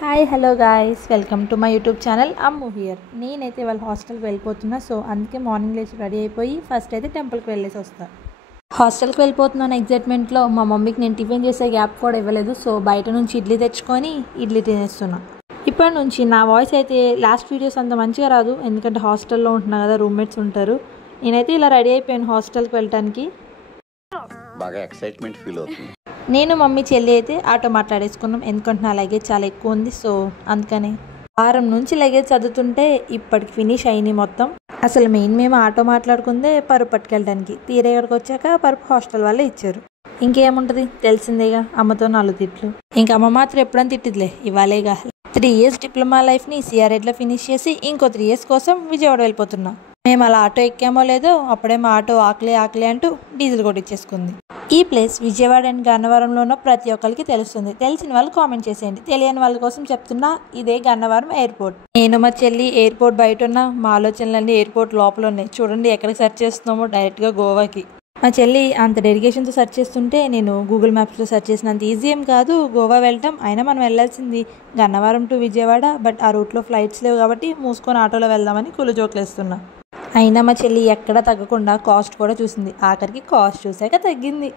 Hi hello guys, welcome to my YouTube channel Ammu here. నేనైతే వాళ్ళ హాస్టల్కి వెళ్ళిపోతున్నా. సో అందుకే మార్నింగ్ లేచి రెడీ అయిపోయి ఫస్ట్ అయితే టెంపుల్కి వెళ్ళేసి వస్తాను. హాస్టల్కి వెళ్ళిపోతున్నాను ఎగ్జైట్మెంట్లో. మా మమ్మీకి నేను టిఫిన్ చేసే గ్యాప్ కూడా ఇవ్వలేదు. సో బయట నుంచి ఇడ్లీ తెచ్చుకొని ఇడ్లీ తినేస్తున్నా. ఇప్పటి నుంచి నా వాయిస్ అయితే లాస్ట్ వీడియోస్ అంత మంచిగా రాదు, ఎందుకంటే హాస్టల్లో ఉంటున్నా కదా, రూమ్మేట్స్ ఉంటారు. నేనైతే ఇలా రెడీ అయిపోయాను హాస్టల్కి వెళ్ళటానికి. బాగా ఎక్సైట్మెంట్ ఫీల్ అవుతుంది. నేను మమ్మీ చెల్లి అయితే ఆటో మాట్లాడేసుకున్నాం, ఎందుకంటే నా లగేజ్ చాలా ఎక్కువ ఉంది. సో అందుకని వారం నుంచి లగేజ్ చదువుతుంటే ఇప్పటికి ఫినిష్ అయింది మొత్తం. అసలు మేము ఆటో మాట్లాడుకుందే పరుపు పట్టుకెళ్ళడానికి. తీరే ఇక్కడికి వచ్చాక పరుపు హాస్టల్ వాళ్ళే ఇచ్చారు. ఇంకేముంటుంది తెలిసిందేగా, అమ్మతో 4 తిట్లు. ఇంక అమ్మ మాత్రం ఎప్పుడని తిట్టిదిలే, ఇవ్వాలేగా. 3 years డిప్లొమా లైఫ్ని సిఆర్ఐలో ఫినిష్ చేసి ఇంకో 3 years కోసం విజయవాడ వెళ్ళిపోతున్నా. మేము అలా ఆటో ఎక్కామో లేదో అప్పుడే మా ఆటో ఆకలి అంటూ డీజిల్ కొట్టించేసుకుంది. ఈ ప్లేస్ విజయవాడ అండ్ గన్నవరంలో ఉన్న ప్రతి ఒక్కరికి తెలుస్తుంది. తెలిసిన వాళ్ళు కామెంట్ చేసేయండి. తెలియని వాళ్ళ కోసం చెప్తున్నా, ఇదే గన్నవరం ఎయిర్పోర్ట్. నేను మా చెల్లి ఎయిర్పోర్ట్ బయట ఉన్న, మా ఆలోచనలన్నీ ఎయిర్పోర్ట్ లోపల ఉన్నాయి. చూడండి ఎక్కడికి సెర్చ్ చేస్తున్నామో, డైరెక్ట్గా గోవాకి. మా చెల్లి అంత డెడికేషన్తో సెర్చ్ చేస్తుంటే నేను గూగుల్ మ్యాప్స్లో సెర్చ్ చేసినంత ఈజీ ఏం కాదు గోవా వెళ్ళటం. అయినా మనం వెళ్ళాల్సింది గన్నవరం టు విజయవాడ, బట్ ఆ రూట్లో ఫ్లైట్స్ లేవు కాబట్టి మూసుకొని ఆటోలో వెళ్దామని కులు జోకులేస్తున్నా. అయినా మా చెల్లి ఎక్కడా తగ్గకుండా కాస్ట్ కూడా చూసింది. ఆఖరికి కాస్ట్ చూసాక తగ్గింది.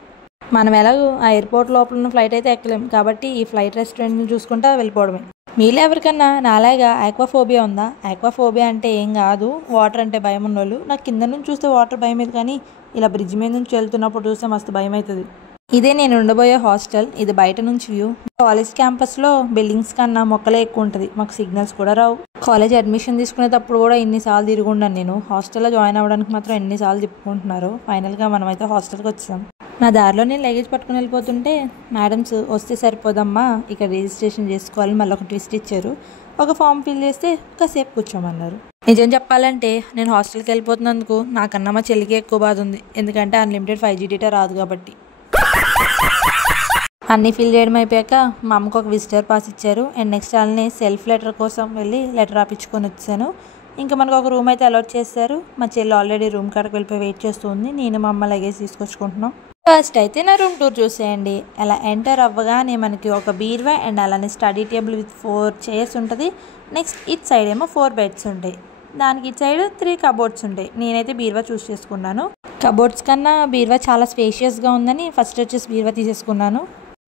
మనం ఎలాగో ఆ ఎయిర్పోర్ట్ లోపల ఉన్న ఫ్లైట్ అయితే ఎక్కలేం కాబట్టి ఈ ఫ్లైట్ రెస్టారెంట్ని చూసుకుంటా వెళ్ళిపోవడమే. మీలో ఎవరికన్నా నాలాగా ఆక్వాఫోబియా ఉందా? ఆక్వాఫోబియా అంటే ఏం కాదు, వాటర్ అంటే భయం ఉన్నోళ్ళు. నాకు కింద నుంచి చూస్తే వాటర్ భయం లేదు, కానీ ఇలా బ్రిడ్జ్ మీద నుంచి వెళ్తున్నప్పుడు చూస్తే మస్తు భయం అవుతుంది. ఇదే నేను ఉండబోయే హాస్టల్. ఇది బయట నుంచి వ్యూ. కాలేజ్ క్యాంపస్లో బిల్డింగ్స్ కన్నా మొక్కలే ఎక్కువ ఉంటుంది. మాకు సిగ్నల్స్ కూడా రావు. కాలేజ్ అడ్మిషన్ తీసుకునేటప్పుడు కూడా ఎన్నిసార్లు తిరుగుండాను నేను. హాస్టల్లో జాయిన్ అవ్వడానికి మాత్రం ఎన్నిసార్లు తిప్పుకుంటున్నారు. ఫైనల్గా మనమైతే హాస్టల్కి వచ్చాం. నా దారిలో నేను లగేజ్ పట్టుకుని వెళ్ళిపోతుంటే మేడమ్స్ వస్తే సరిపోదమ్మా, ఇక్కడ రిజిస్ట్రేషన్ చేసుకోవాలని మళ్ళీ ఒక ట్విస్ట్ ఇచ్చారు. ఒక ఫామ్ ఫిల్ చేస్తే కాసేపు కూర్చోమన్నారు. నిజం చెప్పాలంటే నేను హాస్టల్కి వెళ్ళిపోతున్నందుకు నాకన్నా మా చెల్లికి ఎక్కువ బాధ ఉంది. ఎందుకంటే అన్లిమిటెడ్ 5G డేటా రాదు కాబట్టి. అన్నీ ఫిల్ చేయడం అయిపోయాక మా అమ్మకు ఒక విజిటర్ పాస్ ఇచ్చారు. అండ్ నెక్స్ట్ వాళ్ళని సెల్ఫ్ లెటర్ కోసం వెళ్ళి లెటర్ రాపించుకొని వచ్చాను. ఇంకా మనకు ఒక రూమ్ అయితే అలాట్ చేశారు. మా చెల్లి ఆల్రెడీ రూమ్ కాడకి వెళ్ళిపోయి వెయిట్ చేస్తుంది. నేను మా అమ్మ లగేజ్ తీసుకొచ్చుకుంటున్నాం. ఫస్ట్ అయితే నా రూమ్ టూర్ చూసేయండి. అలా ఎంటర్ అవ్వగానే మనకి ఒక బీర్వా అండ్ అలానే స్టడీ టేబుల్ విత్ 4 చైర్స్ ఉంటుంది. నెక్స్ట్ ఇట్ సైడ్ ఏమో 4 బెడ్స్ ఉంటాయి. దానికి ఇటు సైడ్ 3 కబోర్డ్స్ ఉంటాయి. నేనైతే బీర్వా చూస్ చేసుకున్నాను. కబోర్డ్స్ కన్నా బీర్వా చాలా స్పేషియస్గా ఉందని ఫస్ట్ వచ్చేసి బీర్వా తీసేసుకున్నాను.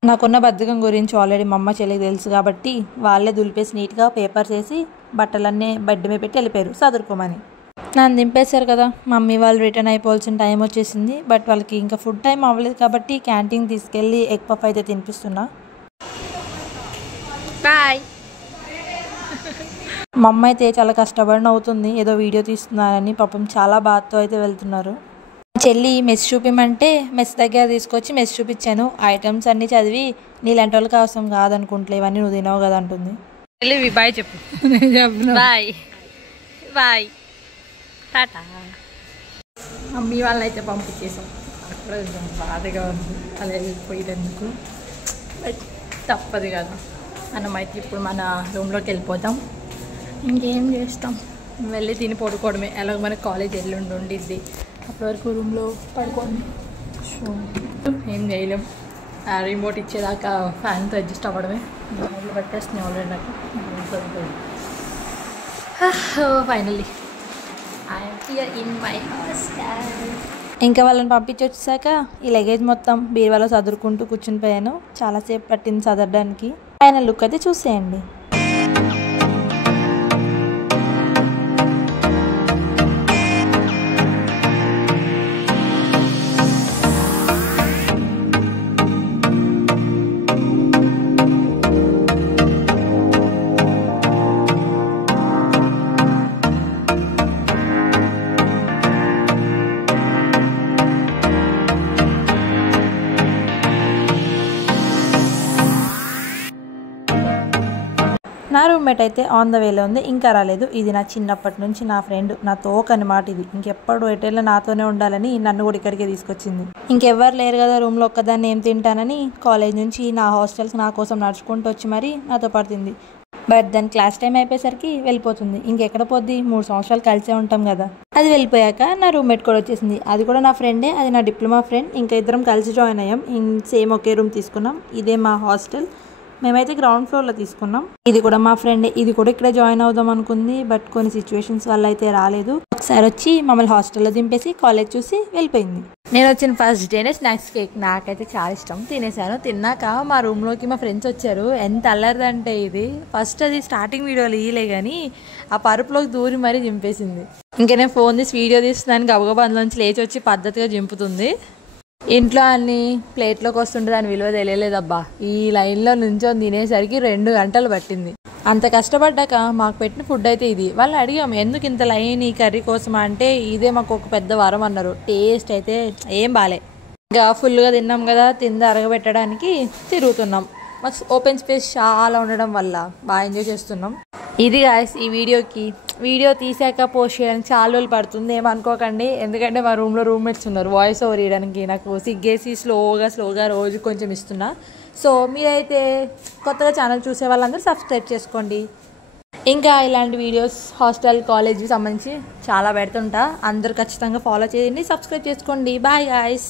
నాకున్న బద్ధకం గురించి ఆల్రెడీ మా అమ్మ చెల్లికి తెలుసు కాబట్టి వాళ్ళే దులిపేసి నీట్గా పేపర్స్ వేసి బట్టలన్నీ బెడ్ మీద పెట్టి వెళ్ళిపోయారు చదువుకోమని. నన్ను దింపేశారు కదా. మమ్మీ వాళ్ళు రిటర్న్ అయిపోవాల్సిన టైం వచ్చేసింది. బట్ వాళ్ళకి ఇంకా ఫుడ్ టైం అవ్వలేదు కాబట్టి క్యాంటీన్ తీసుకెళ్ళి ఎగ్ పఫ్ అయితే తినిపిస్తున్నా. బాయ్. మా అమ్మ అయితే చాలా కష్టపడిన అవుతుంది, ఏదో వీడియో తీస్తున్నారని. పాపం చాలా బాధతో అయితే వెళ్తున్నారు. చెల్లి మెస్ చూపిమంటే మెస్ దగ్గర తీసుకొచ్చి మెస్ చూపించాను. ఐటమ్స్ అన్నీ చదివి నీలాంటి వాళ్ళకి అవసరం కాదనుకుంటలే, ఇవన్నీ నువ్వు తినవు కదా అంటుంది. బాయ్ చెప్పు. Bye bye Tata. మమ్మీ వాళ్ళని అయితే పంపించేసాం. అక్కడ కొంచెం బాధగా ఉంది అలా వెళ్ళిపోయేందుకు, బట్ తప్పదు కదా. మనమైతే ఇప్పుడు మన రూమ్లోకి వెళ్ళిపోతాం. ఇంకేం చేస్తాం, వెళ్ళి తిని పడుకోవడమే. ఎలాగో మనకు కాలేజ్ ఎల్లుండి ఉండిద్ది, అప్పటి వరకు రూమ్లో పడుకోండి. సో ఏం చేయలేం. రిమోట్ ఇచ్చేదాకా ఫ్యాన్తో అడ్జస్ట్ అవ్వడమే. పెట్టేస్తున్నాయి ఆల్రెడీ నాకు. Finally I'm here in my hostel. ఇంకా వాళ్ళని పంపించి వచ్చాక ఈ లగేజ్ మొత్తం బీరువాలో చదువుకుంటూ కూర్చుని పోయాను. చాలాసేపు పట్టింది చదవడానికి. ఫైనల్ లుక్ అయితే చూసేయండి. నా రూమ్మేట్ అయితే ఆన్ ద వేలో ఉంది, ఇంకా రాలేదు. ఇది నా చిన్నప్పటి నుంచి నా ఫ్రెండ్, నా తోక అనమాట. ఇది ఇంకెప్పుడు ఎటైనా నాతోనే ఉండాలని నన్ను కూడా ఇక్కడికే తీసుకొచ్చింది. ఇంకెవ్వరు లేరు కదా రూమ్లో, ఒక్కదాన్ని ఏం తింటానని కాలేజ్ నుంచి నా హాస్టల్కి నా కోసం నడుచుకుంటూ వచ్చి మరీ నాతో పడుతుంది. బట్ దాని క్లాస్ టైం అయిపోయేసరికి వెళ్ళిపోతుంది. ఇంకెక్కడ పోద్ది, 3 సంవత్సరాలు కలిసే ఉంటాం కదా. అది వెళ్ళిపోయాక నా రూమ్మేట్ కూడా వచ్చేసింది. అది కూడా నా ఫ్రెండే, అది నా డిప్లొమా ఫ్రెండ్. ఇంకా ఇద్దరం కలిసి జాయిన్ అయ్యాం. సేమ్ ఒకే రూమ్ తీసుకున్నాం. ఇదే మా హాస్టల్. మేమైతే గ్రౌండ్ ఫ్లోర్లో తీసుకున్నాం. ఇది కూడా మా ఫ్రెండ్, ఇది కూడా ఇక్కడే జాయిన్ అవుదాం అనుకుంది, బట్ కొన్ని సిచ్యువేషన్స్ వల్ల అయితే రాలేదు. ఒకసారి వచ్చి మమ్మల్ని హాస్టల్లో దింపేసి కాలేజ్ చూసి వెళ్ళిపోయింది. నేను వచ్చిన ఫస్ట్ డేనే స్నాక్స్ కేక్ నాకైతే చాలా ఇష్టం, తినేసాను. తిన్నాక మా రూమ్లోకి మా ఫ్రెండ్స్ వచ్చారు. ఎంత అల్లరిదంటే ఇది ఫస్ట్ అది స్టార్టింగ్ వీడియోలు ఇయలే కానీ ఆ పరుపులోకి దూరి మరీ దింపేసింది. ఇంకా నేను ఫోన్ తీసి వీడియో తీస్తున్నాను, గబగబా అందులోంచి లేచి వచ్చి పద్ధతిగా దింపుతుంది. ఇంట్లో అన్ని ప్లేట్లోకి వస్తుంటే దాని విలువ తెలియలేదబ్బా. ఈ లైన్లో నుంచొని తినేసరికి 2 గంటలు పట్టింది. అంత కష్టపడ్డాక మాకు పెట్టిన ఫుడ్ అయితే ఇది. వాళ్ళని అడిగాము ఎందుకు ఇంత లైన్ ఈ కర్రీ కోసం అంటే ఇదే మాకు ఒక పెద్ద వరం అన్నారు. టేస్ట్ అయితే ఏం బాలే. ఇంకా ఫుల్గా తిన్నాం కదా, తింది అరగబెట్టడానికి తిరుగుతున్నాం. మాకు ఓపెన్ స్పేస్ చాలా ఉండడం వల్ల బాగా ఎంజాయ్ చేస్తున్నాం. ఇది గాయ్స్ ఈ వీడియో తీసాక పోస్ట్ చేయడానికి చాలా రోజులు పడుతుంది ఏమనుకోకండి, ఎందుకంటే మా రూమ్లో రూమ్మేట్స్ ఉన్నారు. వాయిస్ ఓవర్ ఇవ్వడానికి నాకు సిగ్గేసి స్లోగా రోజు కొంచెం ఇస్తున్నా. సో మీరైతే కొత్తగా ఛానల్ చూసే వాళ్ళందరూ సబ్స్క్రైబ్ చేసుకోండి. ఇంకా ఇలాంటి వీడియోస్ హాస్టల్ కాలేజ్కి సంబంధించి చాలా పెడుతుంటా, అందరూ ఖచ్చితంగా ఫాలో చేయండి, సబ్స్క్రైబ్ చేసుకోండి. Bye guys.